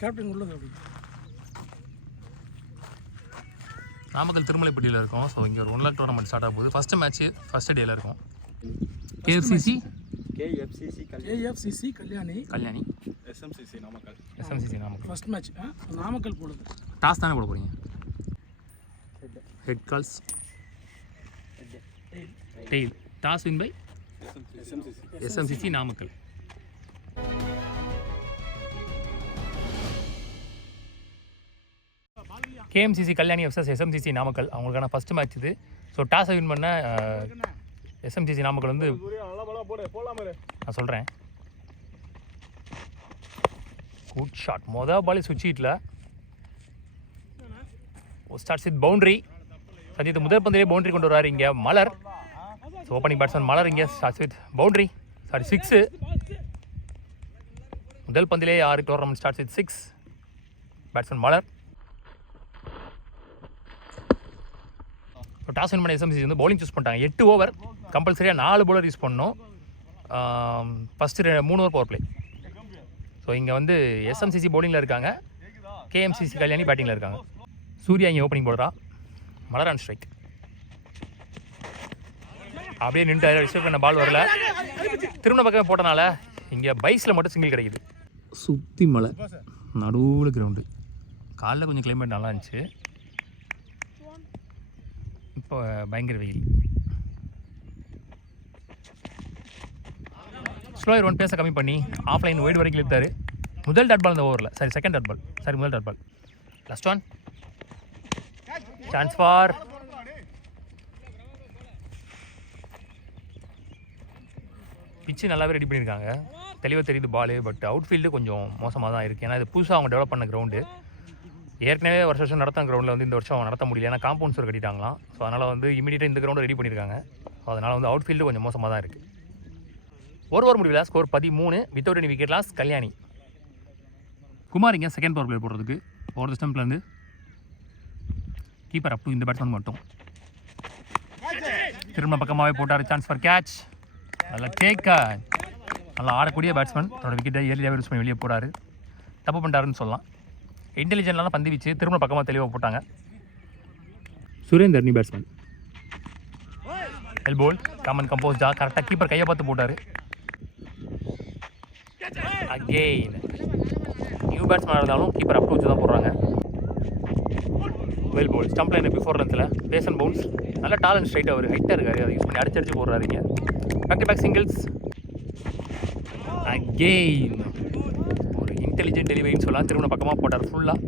Captain உள்ளது அப்படி. நாமக்கல் திருமலைப்பட்டியில் இருக்கும். ஸோ இங்கே ஒரு 1 lakh டோர்னமெண்ட் ஸ்டார்ட் ஆக போகுது. ஃபஸ்ட்டு மேட்ச்சு ஃபஸ்ட் டேயில் இருக்கும். KFCC Kalyani SMCC Namakkal first match. Namakkal போடுது. டாஸ் தானே போட போகிறீங்க? Head calls tail. Toss win by SMCC Namakkal. KMCC Kalyani versus SMCC Namakkal அவங்களுக்கான ஃபஸ்ட் மேட்ச் இது. ஸோ டாஸை வின் பண்ண எஸ்எம்சிசி நாமக்கல் வந்து நான் சொல்கிறேன் குட் ஷாட். மொதல் பால் சுவிட்ச் ஹீட்டில் ஸ்டார்ட்ஸ் வித் பவுண்ட்ரி. சஜித் முதல் பந்திலே பவுண்ட்ரி கொண்டு வர்றாரு இங்கே மலர். ஸோ ஓப்பனிங் பேட்ஸ்மேன் மலர் இங்கே ஸ்டார்ட்ஸ் வித் பவுண்ட்ரி. சாரி 6. முதல் பந்திலே 6 tournament starts with 6. Batsman Malar. So toss win பண்ண எஸ்எம்சிசி வந்து பவுலிங் சூஸ் பண்ணிட்டாங்க. 8 ஓவர் கம்பல்சரியாக 4 பவுலர் யூஸ் பண்ணணும். First 3 over power play. So இங்கே வந்து எஸ்எம்சிசி பவுலிங்கில் இருக்காங்க, கேஎம்சிசி கல்யாணி பேட்டிங்கில் இருக்காங்க. சூர்யா இங்கே ஓப்பனிங் போடுறா, மலர் ஆன் ஸ்ட்ரைக். அப்படியே நின்று ரிசீவ் பண்ண பால் வரல. திரும்ப பக்கமே போட்டனால இங்கே பைஸில் மட்டும் சிங்கிள் கிடைக்குது. சுற்றி மலை நடுவில் கிரவுண்டு. காலைல கொஞ்சம் கிளைமேட் நல்லா இருந்துச்சு, இப்போ பயங்கர வெயில். ஸ்லோயர் 1 பேஸை கம்மி பண்ணி ஆஃப்லைன் ஒயிட் வரைக்கும் இழுத்தார். முதல் டாட் பால் இந்த ஓவரில், sorry second dot ball, sorry முதல் dot ball. Last one chance for pitch நல்லாவே ரெடி பண்ணியிருக்காங்க. தெளிவாக தெரியுது பாலு. பட் அவுட்ஃபீல்டு கொஞ்சம் மோசமாக தான் இருக்குது. ஏன்னா இது புதுசாக அவங்க டெவலப் பண்ண கிரவுண்டு. ஏற்கனவே வருஷம் நடத்த கிரவுண்டில் வந்து இந்த வருஷம் நடத்த முடியல, ஏன்னா காம்பவுண்ட் சுவர் கட்டிட்டாங்களாம். ஸோ அதனால் வந்து இமீடியட்டாக இந்த கிரவுண்டை ரெடி பண்ணியிருக்காங்க. ஸோ அதனால் வந்து அவுட்ஃபீல்டு கொஞ்சம் மோசமாக தான் இருக்குது. ஒரு ஓவர் முடிவில் score 13 without any wicket loss Kalyani. Kumar இங்கே செகண்ட் பவர் பிளே போடுறதுக்கு ஓவர் தி ஸ்டம்ப்லேருந்து கீப்பர் அப் டு இந்த பேட்ஸ்மேன் மட்டும். திரும்ப பக்கமாகவே போட்டார். Chance for catch. நல்லா டேக்க. நல்லா ஆடக்கூடிய பேட்ஸ்மேன் அவரோட விக்கெட்டை ஏர்லியாகவே யூஸ் பண்ணி வெளியே போகிறாரு. தப்பு பண்ணிட்டாருன்னு சொல்லலாம். இன்டெலிஜென்ட்லாம் பந்து வச்சு திரும்ப பக்கமாக தெளிவாக போட்டாங்க. சுரேந்தர் நீ பேட்ஸ்மேன். எல்போல் காமன் கம்போஸ்டா கரெக்டாக கீப்பர் கையை பார்த்து போட்டார். அகெயின் நியூ பேட்ஸ்மேன் இருந்தாலும் கீப்பர் அப் வச்சு தான் போடுறாங்க. Well ball stump line before லென்த்தில் பேஸ் அண்ட் பவுன்ஸ். நல்ல டால் அண்ட் ஸ்ட்ரைட். அவர் ஹைட்டாக இருக்காரு, அதை யூஸ் பண்ணி அடிச்சு போடுறாருங்க. Back to back singles. Again ஒரு இன்டெலிஜென்ட் டெலிவரின்னு சொல்லலாம். திரும்ப பக்கமாக போட்டார் ஃபுல்லாக.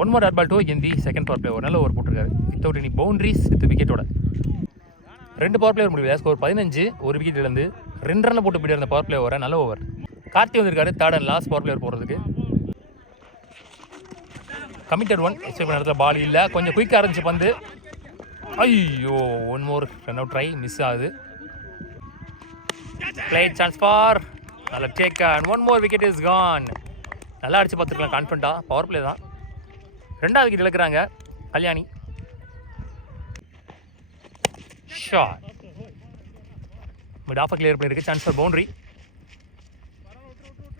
1 more டாட் பால் டூ எந்தி செகண்ட் பவர் பிளே. ஒரு நல்ல ஓவர் போட்டிருக்காரு வித்தவுட் எனி பவுண்ட்ரிஸ் வித் விக்கெட்டோட. 2 பவர் பிளேயர் முடியல. ஸ்கோர் 15. ஒரு விக்கெட் இழந்து 2 ரன்னில் போட்டு போயிட்டு இருந்த பவர் பிளே ஓவர நல்ல ஓவர். கார்த்தி வந்திருக்காரு third and last power player போடுறதுக்கு. கமிட்டட் 1. எக்ஸ்பெக்ட் பண்ண இடத்துல பால் இல்லை, கொஞ்சம் குயிக்காக இருந்துச்சு பந்து. ஐயோ 1 more run out try miss ஆகுது. பிளே சான்ஸ் ஃபார் நல்ல take and 1 more wicket is gone. நல்லா அடிச்சு பார்த்துருக்கலாம் கான்ஃபிடண்ட்டாக. பவர் பிளே தான். 2வது விக்கெட் இழக்கிறாங்க கல்யாணி. ஷாட் மிட் ஆஃபை கிளியர் பண்ணியிருக்கு. Chance for boundary.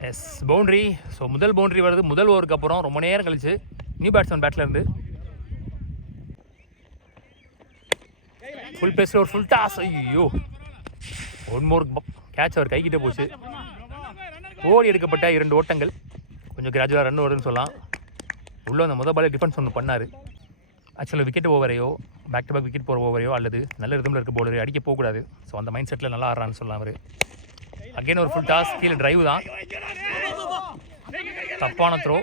Yes boundary. So முதல் பவுண்ட்ரி வருது முதல் ஓவருக்கு அப்புறம் ரொம்ப நேரம் கழிச்சு நியூ பேட்ஸ்மேன் பேட்டில் இருந்து. ஃபுல் பேஸில் ஒரு ஃபுல் டாஸ். ஐயோ 1 more கேட்ச் அவர் கைக்கிட்டே போச்சு. ஓடி எடுக்கப்பட்ட 2 ஓட்டங்கள். கொஞ்சம் கிராஜுவலாக ரன் ஓடுன்னு சொல்லலாம். உள்ளே அந்த முதல் பாலே டிஃபென்ஸ் ஒன்று பண்ணார். ஆக்சுவலாக விக்கெட் ஓவரையோ பேக் டு பேக் விக்கெட் போகிற ஓவரையோ அல்லது நல்ல ரிதமில் இருக்க பவுலர் அடிக்க போகக்கூடாது. ஸோ அந்த மைண்ட் செட்டில் நல்லா ஆடுறான்னு சொல்லலாம் அவர். அகைன் ஒரு ஃபுல் டாஸ். கீழே டிரைவ் தான். தப்பான த்ரோ.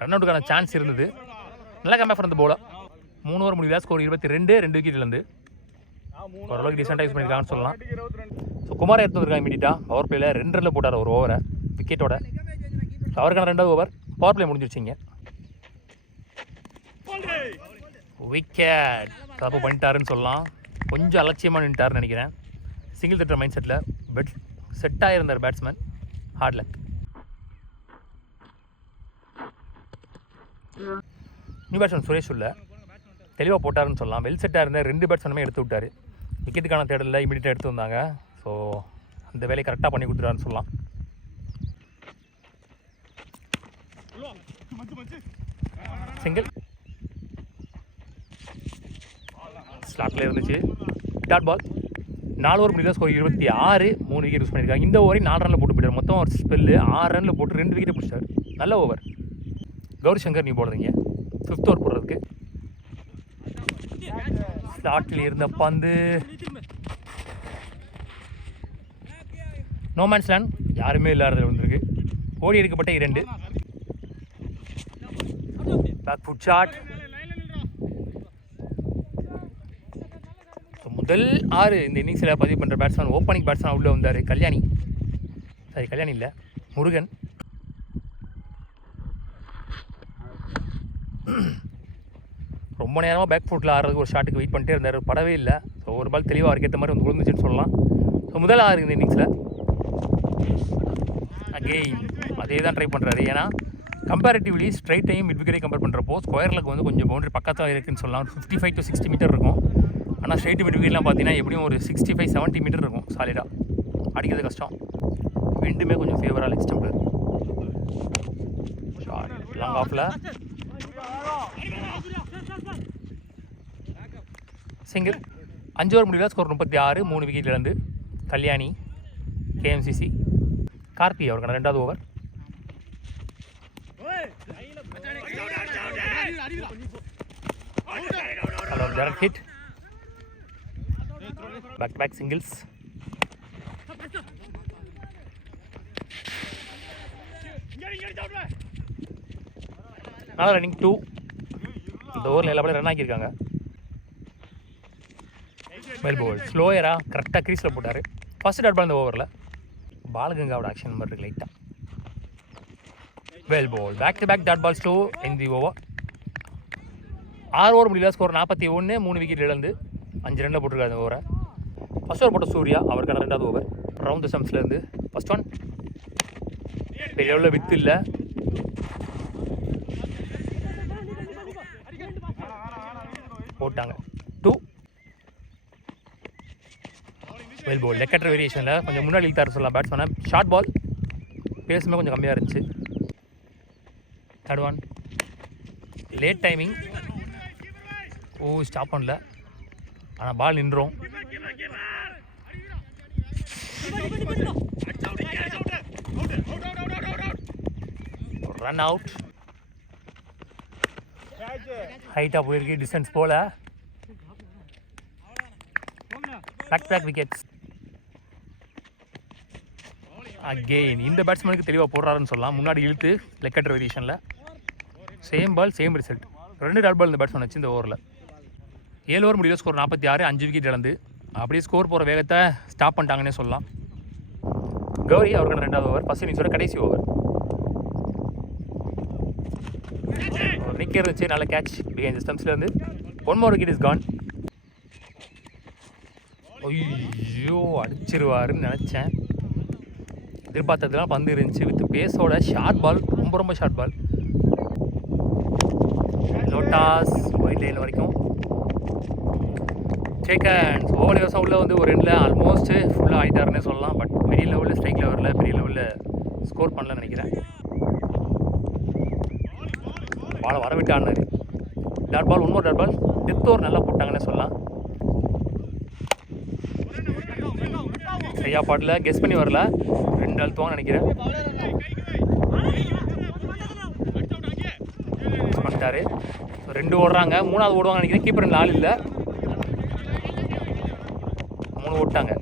ரன் அவுட்டுக்கான சான்ஸ் இருந்தது. நல்லா கம்பேர் பண்ண போல. 3 ஓவர் முடியல. ஸ்கோர் 22. 2 விக்கெட்லேருந்து ஓரளவுக்கு டீசெண்டாக யூஸ் பண்ணியிருக்காங்கன்னு சொல்லலாம். ஸோ குமார் எடுத்து வந்திருக்காங்க இமீடியட்டாக. பவர் பிளேயில் 2 ரன்னில் போட்டார் ஒரு ஓவரை விக்கெட்டோட. அவருக்கான 2வது ஓவர் பவர் பிளே முடிஞ்சிருச்சிங்க. விக்கெட் தப்பு பண்ணிட்டாருன்னு சொல்லலாம். கொஞ்சம் அலட்சியமாக நின்ட்டாருன்னு நினைக்கிறேன். சிங்கிள் தட்டுற மைண்ட் செட்டில் பெட் செட்டாக இருந்தார் batsman. Hard luck. New batsman Suresh உள்ள தெளிவாக போட்டாருன்னு சொல்லலாம். வெல் செட்டாக இருந்தால் 2 பேட்ஸ்மேனுமே எடுத்து விட்டார். விக்கெட்டுக்கான தேடலில் இமீடியட்டாக எடுத்து வந்தாங்க. ஸோ அந்த வேலையை கரெக்டாக பண்ணி கொடுத்துட்டாருன்னு சொல்லலாம். சிங்கிள் ஸ்லாட்டில் இருந்துச்சு. டாட் பால் 4 ஓவர் முடியல. ஸ்கோர் 26, 3 விக்கெட் யூஸ் பண்ணியிருக்காங்க. இந்த ஓவரையும் 4 ரனில் போட்டு போயிட்டார். மொத்தம் ஒரு ஸ்பெல்லு 6 ரனில் போட்டு 2 விக்கெட் பிடிச்சார். நல்ல ஓவர். கௌரி சங்கர் நீ போடுறீங்க 5th ஓவர் போடுறதுக்கு. ஸ்லாட்டில் இருந்த பந்து நோமேன்ஸ் லேண்ட், யாருமே இல்லாத வந்திருக்கு. ஓடி எடுக்கப்பட்ட 2. Back foot shot. முதல் 6 இந்த இன்னிங்ஸில் பதிவு பண்ணுற பேட்ஸ்மேன் ஓப்பனிங் பேட்ஸ்மேன் அவுட்டில் வந்தார். கல்யாணி இல்லை, முருகன். ரொம்ப நேரமாக பேக் ஃபுட்டில் ஆடுறதுக்கு ஒரு ஷாட்டுக்கு வெயிட் பண்ணிட்டே இருந்தார். படவே இல்லை. ஸோ ஒரு பால் தெளிவாக அதுக்கேற்ற மாதிரி வந்து விழுந்துச்சுன்னு சொல்லலாம். ஸோ முதல் 6 இந்த இன்னிங்ஸில் அகெயின் அதே தான் ட்ரை பண்ணுறாரு. ஏன்னா கம்பேரிட்டிவ்லி ஸ்ட்ரைட்டையும் மிட் விக்கெட்டையும் கம்பேர் பண்ணுறப்போ ஸ்கொயரில் வந்து கொஞ்சம் பவுண்டரி பக்கத்தில் இருக்குதுன்னு சொல்லலாம். 55 to 60 மீட்டர் இருக்கும். ஆனால் ஸ்ட்ரைட் மிட் விக்கெட்லாம் பார்த்தீங்கன்னா எப்படியும் ஒரு 65-70 மீட்டர் இருக்கும். சாலிடாக அடிக்கிறது கஷ்டம். ரெண்டுமே கொஞ்சம் ஃபேவராக லெக் ஸ்டம்பில் ஷார்ட் லாங் ஆஃபில் சிங்கிள். 5 ஓவர் முடியல. ஸ்கோர் 36, 3 விக்கெட் இழந்து. கல்யாணி KMCC. கார்த்தி அவருக்கான 2வது over. Hello direct hit. Back singles. நல்லா ரன்னிங் 2. இந்த ஓவரில் எல்லா பேரும் ரன் ஆக்கியிருக்காங்க. வெல் போல் ஸ்லோயராக கரெக்டாக க்ரீஸில் போட்டார். ஃபஸ்ட் டாட் பால் இந்த ஓவரில். பாலகங்காவோட ஆக்ஷன் மாதிரி இருக்கு லைட்டாக. Well bowled back to back dot ball slow in the over. 6 over முடியல. ஸ்கோர் 41, 3 விக்கெட் இழந்து 5 ரனில் போட்டிருக்காரு அந்த ஓவரை. ஃபஸ்ட் ஓவர் போட்ட சூர்யா அவருக்கான 2வது ஓவர். ரவுண்ட் த சம்ஸ்லேருந்து ஃபஸ்ட் ஒன் பெரிய லெவலில் வித்து இல்லை. போட்டாங்க 2. வெல் போல் லெக்கட்டர் வேரியேஷனில் கொஞ்சம் முன்னாடி இழுத்தாரு சொல்லலாம் பேட்ஸ்மேனை. ஷார்ட் பால் பேஸுமே கொஞ்சம் கம்மியாக இருந்துச்சு. Third one late timing. Stop பண்ணல, ஆனால் பால் நின்றோம். Run out. ஹைட்டாக போயிருக்கு, டிஸ்டன்ஸ் போல. Back wickets. அகெயின் இந்த பேட்ஸ்மேனுக்கு தெளிவாக போடுறாருன்னு சொல்லலாம். முன்னாடி இழுத்து லெக்கட்டர் வேரியேஷனில் same ball same result. 2 dot ball இந்த பேட்ஸ்மேன் வச்சு இந்த ஓவரில். 7 ஓவர் முடியல. ஸ்கோர் 46, 5 விக்கெட் இழந்து. அப்படியே ஸ்கோர் போகிற வேகத்தை ஸ்டாப் பண்ணிட்டாங்கன்னே சொல்லலாம். கௌரி அவருக்கான 2வது ஓவர். ஃபஸ்ட் இன்னிங்ஸோட கடைசி ஓவர். நிற்க இருந்துச்சு, நல்ல catch behind ஸ்டம்ப்ஸ்லேருந்து. 1 more wicket is gone. ஐயோ அடிச்சிருவாருன்னு நினச்சேன். எதிர்பார்த்ததுலாம் பந்து இருந்துச்சு. வித் பேஸோட ஷார்ட் பால், ரொம்ப ஷார்ட் பால். லோட்டாஸ் ஒயிட் லைன் வரைக்கும் செகண்ட்ஸ். ஓவர் வருஷம் உள்ளே வந்து ஒரு எண்டில் ஆல்மோஸ்ட் ஃபுல்லாக ஆகிட்டாருன்னே சொல்லலாம். பட் பெரிய லெவலில் ஸ்ட்ரைக் லெவலில் பெரிய லெவலில் ஸ்கோர் பண்ணலன்னு நினைக்கிறேன். பாலை வரவிட்டு ஆடினார். Dot ball 1 more dot ball. Death over நல்லா போட்டாங்கன்னே சொல்லலாம். சரியா பாட்டில் கெஸ் பண்ணி வரல. 2 அழுத்துவாங்கன்னு நினைக்கிறேன். பண்ணிட்டாரு. 2 ஓடுறாங்க. 3வது ஓடுவாங்க நினைக்கிறேன். கீப்பர் 4 இல்லை, 3 ஓட்டாங்க.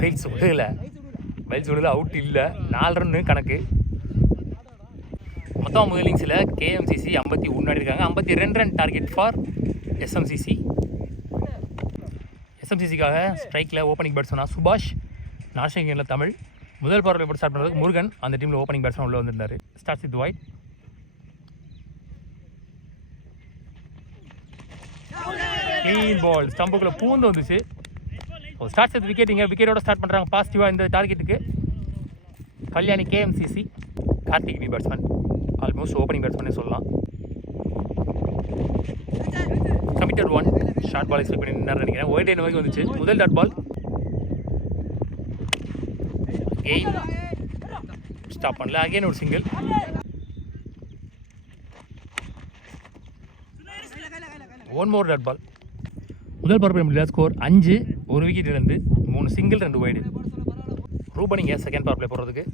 வைல்ஸ் விடல, அவுட் இல்லை. 4 ரன்னு கணக்கு. மொத்தம் முதல் இன்னிங்ஸில் KMCC 51 ஆடிருக்காங்க. 52 ரன் டார்கெட் ஃபார் SMCCக்காக ஸ்ட்ரைக்கில் ஓப்பனிங் பேட்ஸ்மேனாக சுபாஷ், நாஷிங்கில் தமிழ். முதல் பவரில் போட்டு ஸ்டார்ட் பண்ணுறதுக்கு முருகன் அந்த டீமில் ஓப்பனிங் பேட்ஸ்மேன் உள்ளே வந்திருந்தார். Starts with wide. Clean ball ஸ்டம்புக்குள்ளே பூந்து வந்துச்சு. Starts with wicket. இங்கே விக்கெட்டோட ஸ்டார்ட் பண்ணுறாங்க பாசிட்டிவாக இந்த டார்கெட்டுக்கு. Kalyani KMCC. Karthik batsman, almost opening பேட்ஸ்மேனே சொல்லலாம். Repeated one. Short ball expect பண்ணி நினைக்கிறேன். ஒயிட் லைன் வரைக்கும் வந்துச்சு. முதல் டாட் பால் கெயின் ஸ்டாப் பண்ணல. அகைன் ஒரு single. One more dot ball. முதல் பவர் பிளே முடியல. ஸ்கோர் 5. ஒரு விக்கெட் இழந்து 3 சிங்கிள் 2 வைடு. ரூபனிங்க செகண்ட் பவர் பிளே போடுறதுக்கு.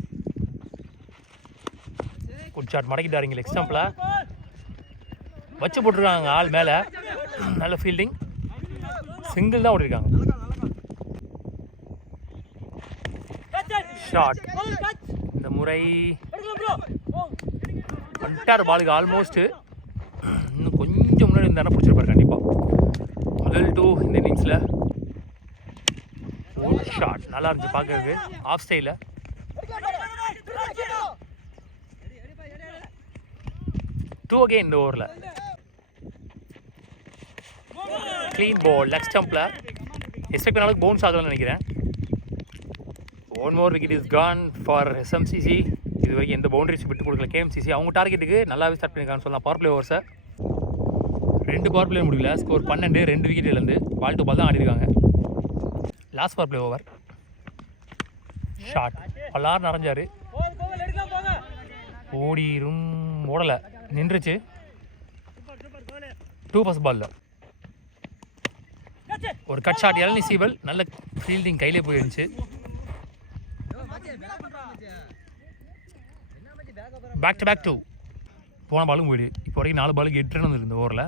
குட் ஷாட் மடக்கிட்டாருங்க. லெக் ஸ்டம்பில் வச்சு போட்டுருக்காங்க ஆள் மேலே. நல்ல ஃபீல்டிங். சிங்கிள் தான் ஓடிருக்காங்க. ஷாட் இந்த முறை வந்துட்டார் பாலுக்கு ஆல்மோஸ்ட்டு. இன்னும் கொஞ்சம் முன்னாடி இருந்தாலும் பிடிச்சிருப்பாரு கண்டிப்பாக. முதல் 2 இந்த இன்னிங்ஸில். ஷாட் நல்லா இருந்துச்சு பார்க்கறதுக்கு. ஆஃப் ஸ்டைலில் 2 அகைன் இந்த ஓவரில். க்ளீன் பால் லெக் ஸ்டம்பில். எக்ஸ்பெக்ட் பண்ண அளவுக்கு பவுன்ஸ் ஆகலன்னு நினைக்கிறேன். One more wicket is gone for SMCC. இது வரைக்கும் எந்த பவுண்டரிஸ் விட்டு கொடுக்கல கேஎம்சிசி. அவங்க டார்கெட்டுக்கு நல்லாவே ஸ்டார்ட் பண்ணியிருக்காங்கன்னு சொல்லலாம். பவர் பிளே ஓவர்ஸை 2 பவர் பிளே முடியல. ஸ்கோர் 12. 2 விக்கெட் இழந்து பால் டு பால் தான் ஆடிருக்காங்க. Last power play over. Shot பல்லார் நிறைஞ்சார். ஓடிரும் ஓடலை நின்றுச்சு. 2 ஃபர்ஸ்ட் பாலில் ஒரு கட் ஷாட். இளநீ சீவல் நல்ல ஃபீல்டிங் கையிலே போயிருந்துச்சு. Back to back 2. போன பாலும் போயிடு. இப்போ வரைக்கும் 4 பாலுக்கு 8 ரன் வந்துருக்கு இந்த ஓவரில்.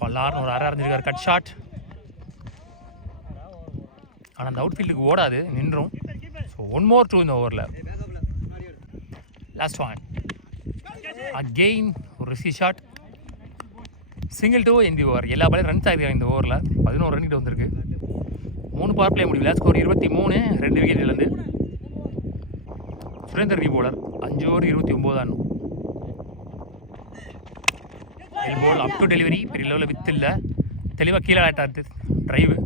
பல்லார்னு ஒரு அரை அரைஞ்சிருக்காரு. Cut shot. ஆனால் அந்த அவுட் ஃபீல்டுக்கு ஓடாது, நின்றும். ஸோ 1 மோர் 2 இந்த ஓவரில். லாஸ்ட் ஒன் அகெயின் ஒரு ரிசி ஷாட். சிங்கிள் 2 இந்த ஓவர். எல்லா பாலையும் ரன்ஸ் ஆகிருக்காங்க இந்த ஓவரில். 11 ரன் கிட்ட வந்திருக்கு. 3 பவர் பிளே முடியல. ஸ்கோர் 23. 2 விக்கெட் இழந்து சுரேந்தர் வி போலர். 5 ஓவர் 29 ஆனும். Ball up to delivery. பெரிய லெவலில் வித் இல்லை. தெளிவாக கீழே ஆட்டாது ட்ரைவு.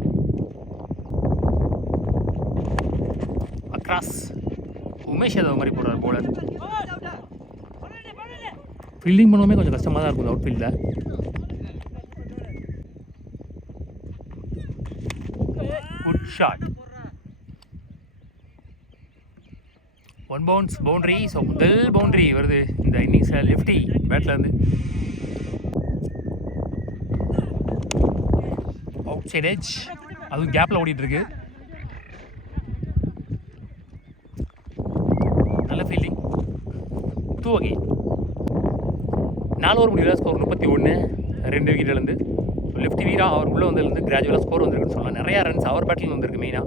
அக்ராஸ் உமேஷ் யாதவ் மாதிரி போடுறார் போலர். ஃபீல்டிங் பண்ணுவோமே கொஞ்சம் கஷ்டமாக தான் இருக்கும் அவுட் ஃபீல்டில். Good shot. 1 bounce boundary. So முதல் பவுண்ட்ரி வருது இந்த இன்னிங்ஸில். லெஃப்டி பேட்லேருந்து அவுட் சைட் எட்ஜ். அதுவும் கேப்பில் ஓடிட்டுருக்கு. நல்ல ஃபீல்டிங். 2 அகைன். 4 ஓவர் முடியல. ஸ்கோர் 31. 2 விக்கெட் இழந்து. லெஃப்டி வீரா அவர் உள்ளே வந்ததுலேருந்து கிராஜுவலாக ஸ்கோர் வந்திருக்குன்னு சொல்லலாம். நிறையா ரன்ஸ் அவர் பேட்டில் வந்திருக்கு மெயினாக.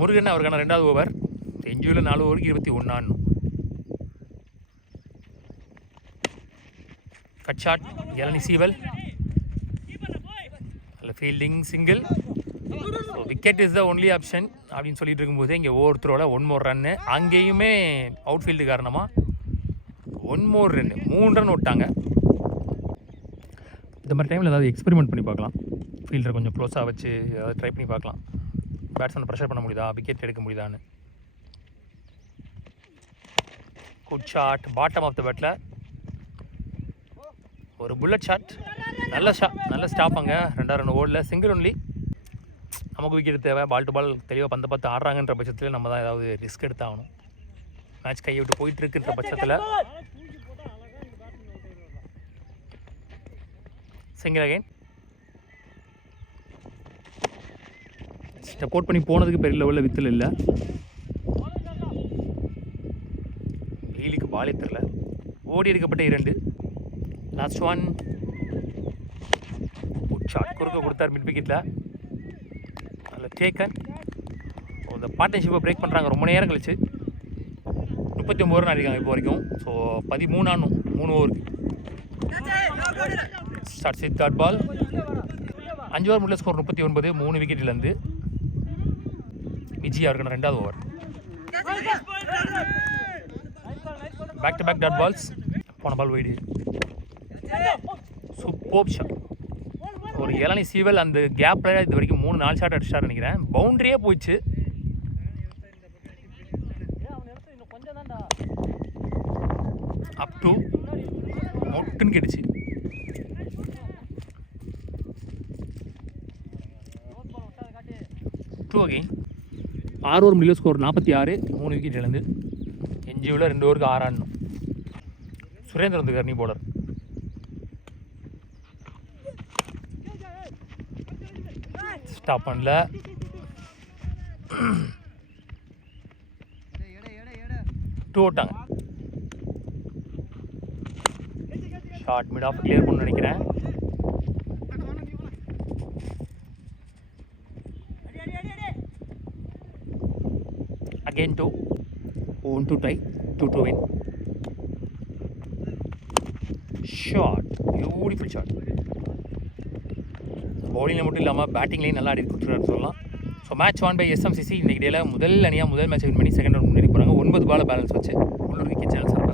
முருகன் அவருக்கான 2வது ஓவர். செஞ்சுவில் 4 ஓவருக்கு 21 ஆனும். கட் ஷாட் இளநீ சீவல். நல்ல fielding. Single. So wicket is the only option அப்படின்னு சொல்லிட்டு இருக்கும்போது இங்கே ஒவ்வொருத்தரோட 1 மோர் ரன்னு. அங்கேயுமே அவுட் ஃபீல்டு காரணமாக 1 மோர் ரன்னு 3 ரன் விட்டாங்க. இந்த மாதிரி டைமில் ஏதாவது எக்ஸ்பெரிமெண்ட் பண்ணி பார்க்கலாம். ஃபீல்டரை கொஞ்சம் க்ளோஸாக வச்சு ஏதாவது ட்ரை பண்ணி பார்க்கலாம். பேட்ஸ்மேனை ப்ரெஷர் பண்ண முடியுதா, விக்கெட் எடுக்க முடியுதான்னு. Good shot bottom of the பேட்டில். ஒரு புல்லட் ஷாட். நல்ல ஸ்டாப் அங்கே. 2 ரன் ஓடல. Single only. நமக்கு விக்கெட் தேவை. பால் டு பால் தெளிவாக பந்த பார்த்து ஆடுறாங்கன்ற பட்சத்தில் நம்ம தான் ஏதாவது ரிஸ்க் எடுத்தாகணும். மேட்ச் கையை விட்டு போயிட்டுருக்குன்ற பட்சத்தில் சிங்கிள் அகைன். சப்போர்ட் பண்ணி போனதுக்கு பெரிய லெவலில் வித்தில் இல்லை. வெயிலுக்கு பாலே தெரில. ஓடி எடுக்கப்பட்ட 2. Last one. Good shot. குறுக்க கொடுத்தார் மிட் விக்கெட்டில். அதில் டேக்கன். இந்த பார்ட்னர்ஷிப்பை பிரேக் பண்ணுறாங்க ரொம்ப நேரம் கழிச்சு. 39 ரன் அடிக்காங்க இப்போ வரைக்கும். ஸோ 13 ஆனும் 3 ஓவருக்கு. Start with dot ball. 5 over முடியல. ஸ்கோர் 39. 3 விக்கெட்லேருந்து விஜய் அவருக்கான 2வது over. Back to back dot balls. போன பால் வைடு. Super shot. ஒரு இளநீ சீவல் அந்த கேப்பில் இது வரைக்கும் 3-4 ஷாட் அடிச்சார் நினைக்கிறேன். பவுண்டரியே போயிடுச்சு. அப் டு மொட்டுன்னு கேட்டுச்சு. Two again. 6 ஓவர் முடியல, ஸ்கோர் 46, 3 விக்கெட் இழந்து. என்ஜிஓவில் 2 ஓவருக்கு 6 ஆடணும். சுரேந்தர் வந்து கர்னி போலர். ஸ்டாப் பண்ணல. டூ ஓட்டாங்க. ஷார்ட் மிட் ஆஃப் கிளியர் பண்ணு நினைக்கிறேன். Again 2, 1 to tie, 2 to win. Shot, beautiful shot. பவுலிங்கில் மட்டும் இல்லாமல் பேட்டிங்லேயும் நல்லா ஆடி கொடுத்துருக்காரு சொல்லலாம். So match won by SMCC. இன்றைக்கி டேயில் முதல் அணியாக முதல் மேட்ச் வின் பண்ணி செகண்ட் ரவுண்ட் முன்னேறி போகிறாங்க. 9 பால் பேலன்ஸ் வச்சு. உள்ளூர் கிரிக்கெட் சேனல் சார்